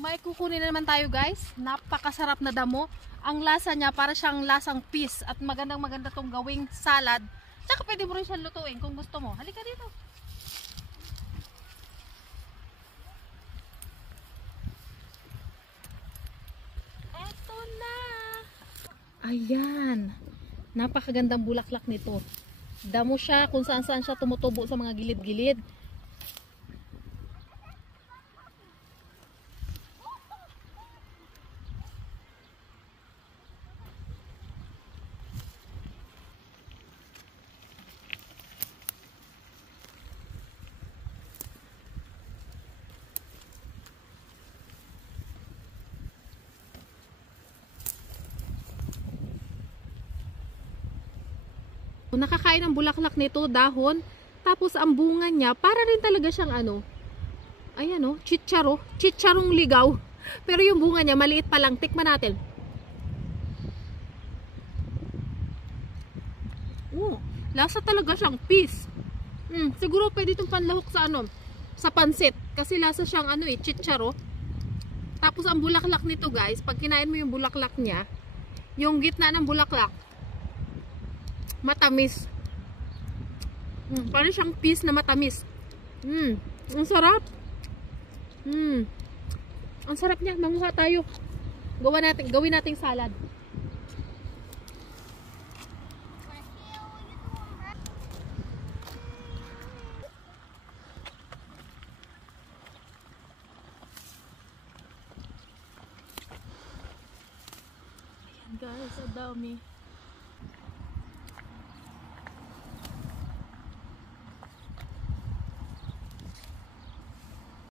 May kukunin na naman tayo guys. Napakasarap na damo. Ang lasa niya para siyang lasang peas. At magandang maganda tong gawing salad. Tsaka pwede mo rin siyang lutuin kung gusto mo. Halika dito. Eto na. Ayan. Napakagandang bulaklak nito. Damo siya kung saan saan siya tumutubo sa mga gilid-gilid. Nakakain ng bulaklak nito, dahon, tapos ang bunga niya, para rin talaga siyang ano, ayan o, chicharong ligaw. Pero yung bunga niya, maliit pa lang. Tikman natin. Lasa talaga siyang peas. Siguro pwede itong panlahok sa ano, sa pansit. Kasi lasa siyang ano chicharo. Tapos ang bulaklak nito guys, pag kinain mo yung bulaklak niya, yung gitna ng bulaklak, matamis. Parang siyang peas na matamis. Ang sarap. Ang sarap niya. Manguha tayo. Gawin nating salad. Ayan guys, ang dami.